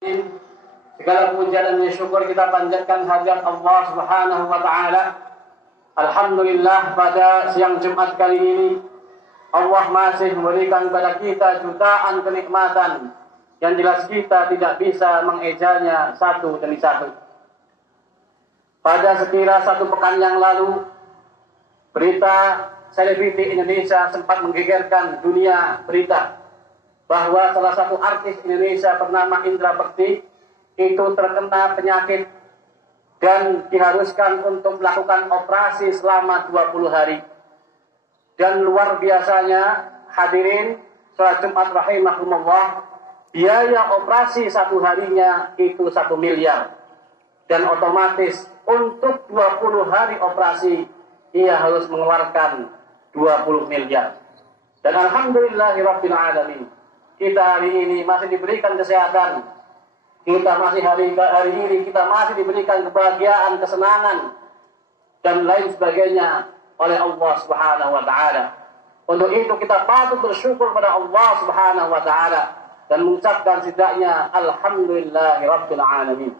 Segala puja dan syukur kita panjatkan hadirat Allah Subhanahu wa taala. Alhamdulillah, pada siang Jumat kali ini Allah masih memberikan kepada kita jutaan kenikmatan yang jelas kita tidak bisa mengejanya satu demi satu. Pada sekira 1 pekan yang lalu, berita selebriti Indonesia sempat menggegerkan dunia berita bahwa salah satu artis Indonesia bernama Indra Bekti itu terkena penyakit dan diharuskan untuk melakukan operasi selama 20 hari. Dan luar biasanya, hadirin sholat Jumat rahimakumullah, biaya operasi 1 harinya itu 1 miliar. Dan otomatis untuk 20 hari operasi ia harus mengeluarkan 20 miliar. Dan alhamdulillahirabbil alamin, kita hari ini masih diberikan kesehatan. Kita masih hari ini kita masih diberikan kebahagiaan, kesenangan dan lain sebagainya oleh Allah Subhanahu wa taala. Untuk itu kita patut bersyukur pada Allah Subhanahu wa taala dan mengucapkan setidaknya alhamdulillahirabbil alamin.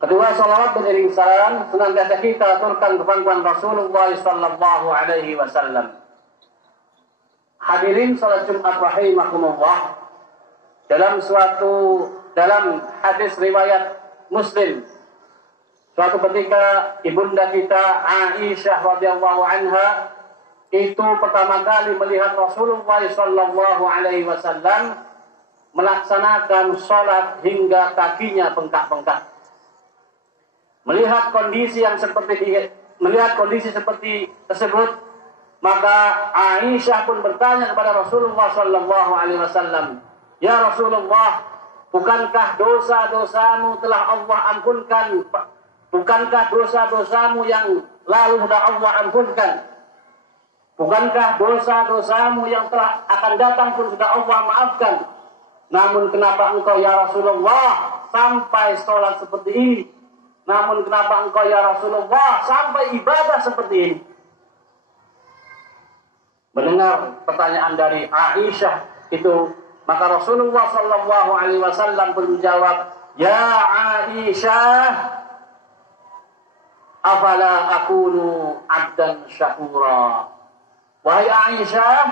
Kedua, salawat beriring salam senantiasa kita aturkan kepada Rasulullah sallallahu alaihi wasallam. Hadirin salat Jumat rahimakumullah, dalam hadis riwayat Muslim, suatu ketika ibunda kita Aisyah radhiyallahu anha itu pertama kali melihat Rasulullah sallallahu alaihi wasallam melaksanakan salat hingga kakinya bengkak-bengkak. Melihat kondisi seperti tersebut, maka Aisyah pun bertanya kepada Rasulullah sallallahu alaihi wasallam, "Ya Rasulullah, bukankah dosa-dosamu telah Allah ampunkan? Bukankah dosa-dosamu yang lalu sudah Allah ampunkan? Bukankah dosa-dosamu yang telah akan datang pun sudah Allah maafkan? Namun kenapa engkau ya Rasulullah sampai sholat seperti ini? Namun kenapa engkau ya Rasulullah sampai ibadah seperti ini?" Mendengar pertanyaan dari Aisyah itu, maka Rasulullah sallallahu alaihi wasallam pun menjawab, "Ya Aisyah, afala akunu 'abdan syakura." Wahai Aisyah,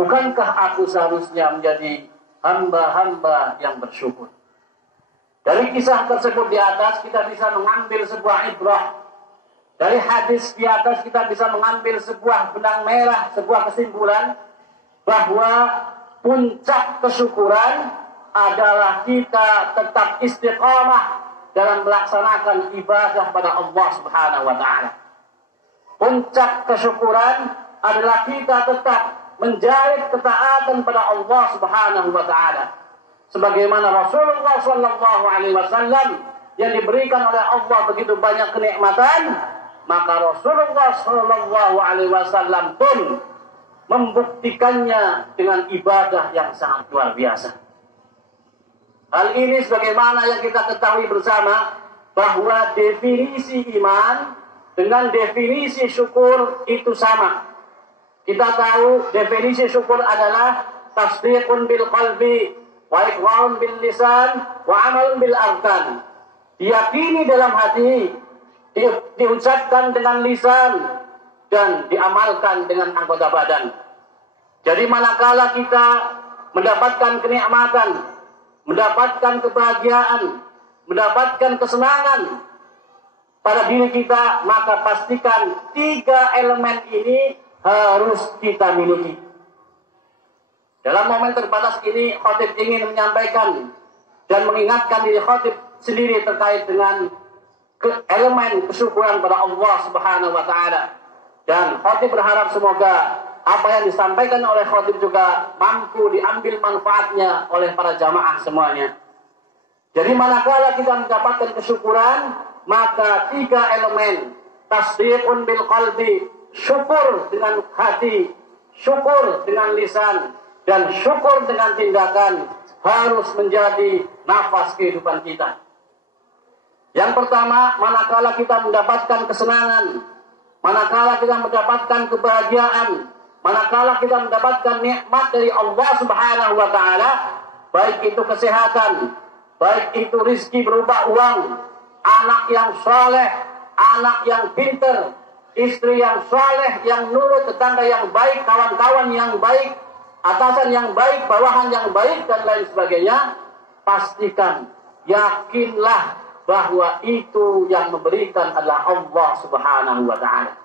bukankah aku seharusnya menjadi hamba-hamba yang bersyukur? Dari kisah tersebut di atas kita bisa mengambil sebuah ibrah. Dari hadis di atas kita bisa mengambil sebuah benang merah, sebuah kesimpulan bahwa puncak kesyukuran adalah kita tetap istiqamah dalam melaksanakan ibadah pada Allah Subhanahu wa taala. Puncak kesyukuran adalah kita tetap menjalin ketaatan pada Allah Subhanahu wa taala. Sebagaimana Rasulullah sallallahu alaihi wasallam yang diberikan oleh Allah begitu banyak kenikmatan, maka Rasulullah sallallahu alaihi wasallam pun membuktikannya dengan ibadah yang sangat luar biasa. Hal ini sebagaimana yang kita ketahui bersama bahwa definisi iman dengan definisi syukur itu sama. Kita tahu definisi syukur adalah tasdiqun bil qalbi wa iqrarun bil lisan wa amalun bil arkan. Diyakini dalam hati, diucapkan dengan lisan, dan diamalkan dengan anggota badan. Jadi manakala kita mendapatkan kenikmatan, mendapatkan kebahagiaan, mendapatkan kesenangan pada diri kita, maka pastikan 3 elemen ini harus kita miliki. Dalam momen terbatas ini, khatib ingin menyampaikan dan mengingatkan diri khatib sendiri terkait dengan elemen kesyukuran pada Allah Subhanahu wa taala. Dan khatib berharap semoga apa yang disampaikan oleh khatib juga mampu diambil manfaatnya oleh para jamaah semuanya. Jadi manakala kita mendapatkan kesyukuran, maka 3 elemen, tasdiqun bil qalbi, syukur dengan hati, syukur dengan lisan, dan syukur dengan tindakan harus menjadi nafas kehidupan kita. Yang pertama, manakala kita mendapatkan kesenangan, manakala kita mendapatkan kebahagiaan, manakala kita mendapatkan nikmat dari Allah Subhanahu wa taala, baik itu kesehatan, baik itu rizki berupa uang, anak yang soleh, anak yang pinter, istri yang soleh, yang nurut, tetangga yang baik, kawan-kawan yang baik, atasan yang baik, bawahan yang baik, dan lain sebagainya. Pastikan, yakinlah bahwa itu yang memberikan adalah Allah Subhanahu wa Ta'ala.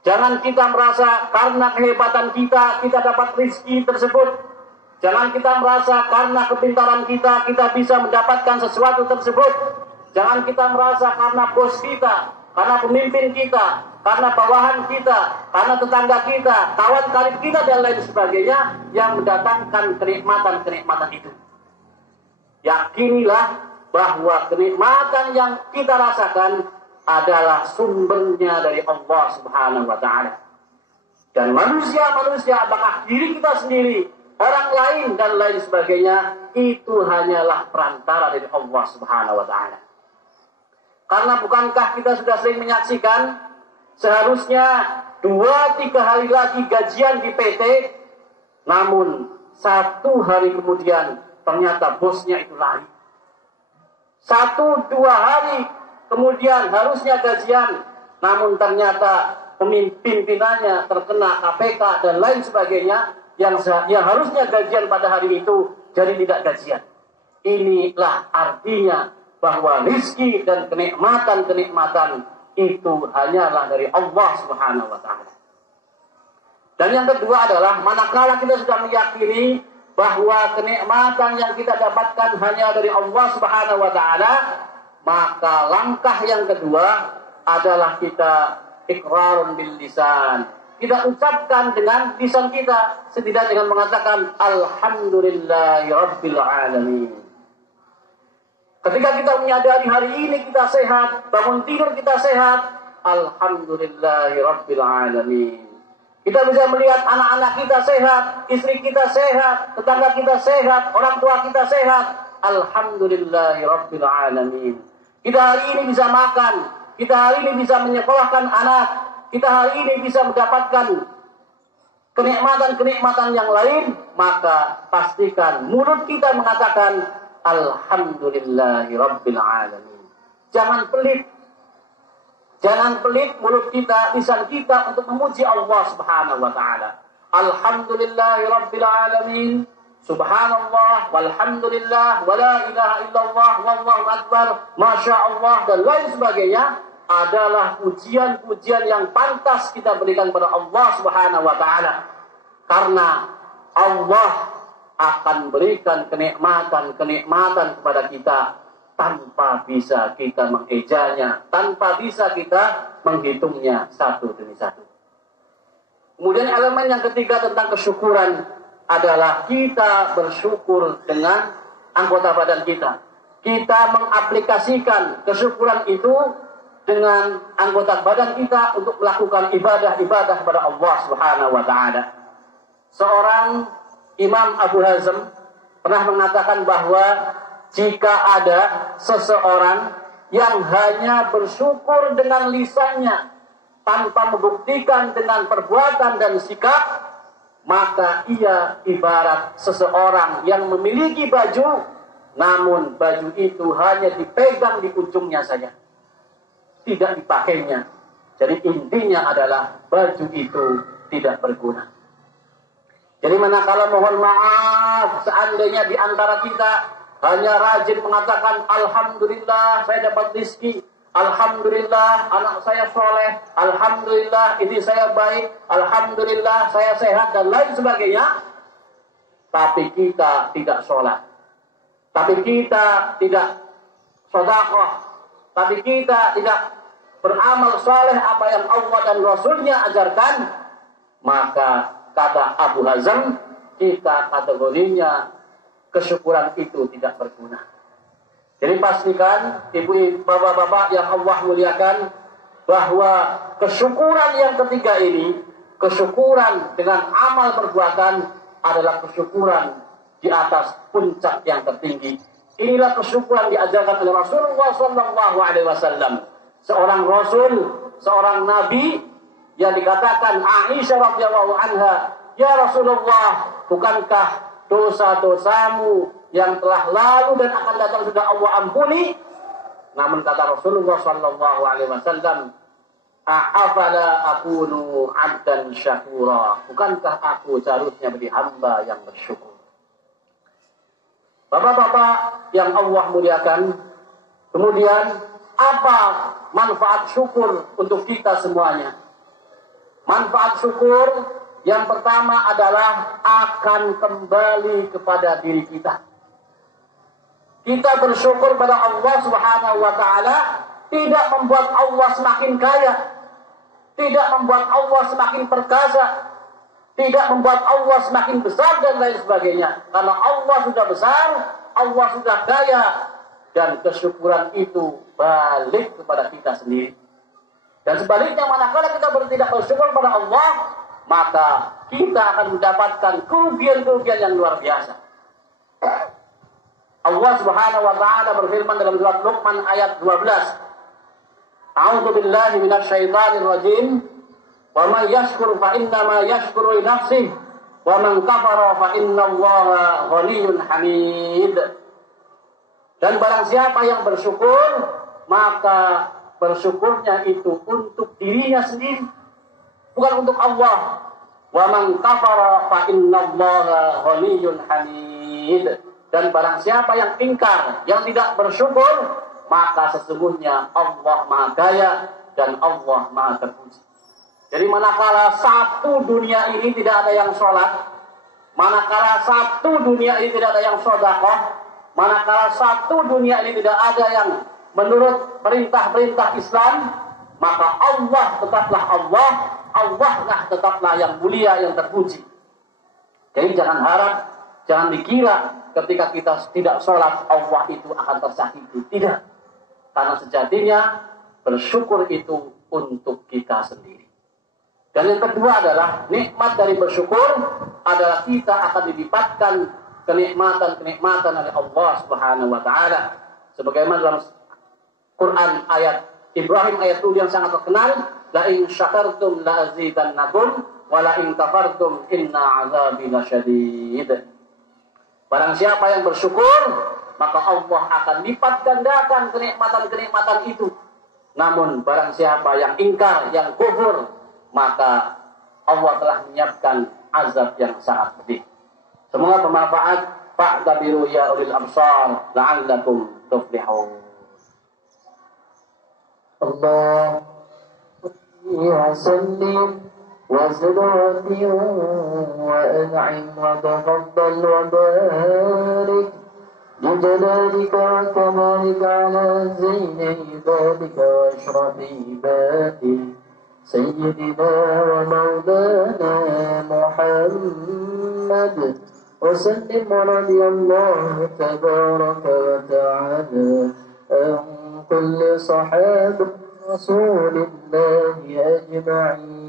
Jangan kita merasa karena kehebatan kita dapat rezeki tersebut. Jangan kita merasa karena kepintaran kita bisa mendapatkan sesuatu tersebut. Jangan kita merasa karena bos kita, karena pemimpin kita, karena bawahan kita, karena tetangga kita, kawan karib kita, dan lain sebagainya yang mendatangkan kenikmatan-kenikmatan itu. Yakinilah bahwa kenikmatan yang kita rasakan adalah sumbernya dari Allah Subhanahu wa Ta'ala. Dan manusia, apakah diri kita sendiri, orang lain, dan lain sebagainya, itu hanyalah perantara dari Allah Subhanahu wa Ta'ala. Karena bukankah kita sudah sering menyaksikan, seharusnya 2-3 hari lagi gajian di PT, namun 1 hari kemudian ternyata bosnya itu lari. 1-2 hari kemudian harusnya gajian, namun ternyata pimpinannya terkena KPK dan lain sebagainya, yang harusnya gajian pada hari itu jadi tidak gajian. Inilah artinya bahwa rizki dan kenikmatan itu hanyalah dari Allah Subhanahu wa Ta'ala. Dan yang kedua adalah, manakala kita sudah meyakini bahwa kenikmatan yang kita dapatkan hanya dari Allah Subhanahu wa Ta'ala, maka langkah yang kedua adalah kita iqrarun bil lisan. Kita ucapkan dengan lisan kita, setidaknya dengan mengatakan alhamdulillahi rabbil alamin. Ketika kita menyadari hari ini kita sehat, bangun tidur kita sehat, alhamdulillahi rabbil alamin. Kita bisa melihat anak-anak kita sehat, istri kita sehat, tetangga kita sehat, orang tua kita sehat, alhamdulillahi rabbil alamin. Kita hari ini bisa makan, kita hari ini bisa menyekolahkan anak, kita hari ini bisa mendapatkan kenikmatan-kenikmatan yang lain, maka pastikan mulut kita mengatakan alhamdulillahi rabbil alamin. Jangan pelit mulut kita, lisan kita untuk memuji Allah Subhanahu wa Ta'ala. Alhamdulillahi rabbil alamin. Subhanallah, walhamdulillah, wala ilaha illallah, wallahu akbar, masya Allah, dan lain sebagainya adalah pujian-pujian yang pantas kita berikan kepada Allah Subhanahu wa Ta'ala. Karena Allah akan berikan kenikmatan kepada kita tanpa bisa kita mengejanya, tanpa bisa kita menghitungnya satu demi satu. Kemudian elemen yang ketiga tentang kesyukuran adalah kita bersyukur dengan anggota badan kita. Kita mengaplikasikan kesyukuran itu dengan anggota badan kita untuk melakukan ibadah-ibadah kepada Allah Subhanahu wa Ta'ala. Seorang Imam Abu Hazm pernah mengatakan bahwa jika ada seseorang yang hanya bersyukur dengan lisannya tanpa membuktikan dengan perbuatan dan sikap, maka ia ibarat seseorang yang memiliki baju, namun baju itu hanya dipegang di ujungnya saja, tidak dipakainya. Jadi intinya adalah baju itu tidak berguna. Jadi manakala mohon maaf, seandainya di antara kita hanya rajin mengatakan alhamdulillah saya dapat rezeki, alhamdulillah anak saya soleh, alhamdulillah istri saya baik, alhamdulillah saya sehat, dan lain sebagainya, tapi kita tidak sholat, tapi kita tidak sedekah, tapi kita tidak beramal soleh apa yang Allah dan Rasulnya ajarkan, maka kata Abu Hazm, kita kategorinya kesyukuran itu tidak berguna. Jadi pastikan ibu, bapak-bapak yang Allah muliakan, bahwa kesyukuran yang ketiga ini, kesyukuran dengan amal perbuatan, adalah kesyukuran di atas puncak yang tertinggi. Inilah kesyukuran diajarkan oleh Rasulullah SAW. Seorang Rasul, seorang Nabi yang dikatakan Aisyah radhiyallahu anha, ya Rasulullah, bukankah dosa-dosamu yang telah lalu dan akan datang sudah Allah ampuni. Namun kata Rasulullah sallallahu alaihi wasallam, "Afala akunu 'abdan syakura?" Bukankah aku seharusnya menjadi hamba yang bersyukur? Bapak-bapak yang Allah muliakan, kemudian apa manfaat syukur untuk kita semuanya? Manfaat syukur yang pertama adalah akan kembali kepada diri kita. Kita bersyukur pada Allah Subhanahu wa taala tidak membuat Allah semakin kaya, tidak membuat Allah semakin perkasa, tidak membuat Allah semakin besar dan lain sebagainya. Karena Allah sudah besar, Allah sudah kaya, dan kesyukuran itu balik kepada kita sendiri. Dan sebaliknya, manakala kita tidak bersyukur pada Allah, maka kita akan mendapatkan kerugian-kerugian yang luar biasa. Allah Subhanahu wa taala berfirman dalam surat Luqman ayat 12. A'udzu billahi minasyaitonir rajim. Wa man yashkur fa innama yashkuru li nafsihi wa man kafara fa innallaha ghaniyyun hamid. Dan barang siapa yang bersyukur, maka bersyukurnya itu untuk dirinya sendiri, bukan untuk Allah. Wa man kafara fa innallaha ghaniyyun hamid. Dan barang siapa yang ingkar, yang tidak bersyukur, maka sesungguhnya Allah Maha Kaya dan Allah Maha Terpuji. Jadi manakala satu dunia ini tidak ada yang sholat, manakala satu dunia ini tidak ada yang sedekah, manakala satu dunia ini tidak ada yang menurut perintah-perintah Islam, maka Allah tetaplah Allah, Allah lah tetaplah yang mulia, yang terpuji. Jadi jangan harap, jangan dikira ketika kita tidak sholat Allah itu akan tersakiti. Tidak. Karena sejatinya bersyukur itu untuk kita sendiri. Dan yang kedua adalah nikmat dari bersyukur adalah kita akan dilipatkan kenikmatan-kenikmatan oleh Allah Subhanahu wa taala. Sebagaimana dalam Quran ayat Ibrahim ayat 7 yang sangat terkenal, la in syakartum la azidannakum wa la in kafartum inna azabi lasyadid. Barang siapa yang bersyukur, maka Allah akan lipat gandakan kenikmatan-kenikmatan itu. Namun barang siapa yang ingkar, yang kufur, maka Allah telah menyiapkan azab yang sangat pedih. Semoga bermanfaat. Fa'tabiru ya ulil absar la'allakum tuflihun. Allah ya sallim وزد وفي وأنعم وتفضل وبارك بجلالك وكمالك على زين عبادك وأشرف عبادك سيدنا ومولانا محمد وسلم رضي الله تبارك وتعالى عن كل صحابة رسول الله أجمعين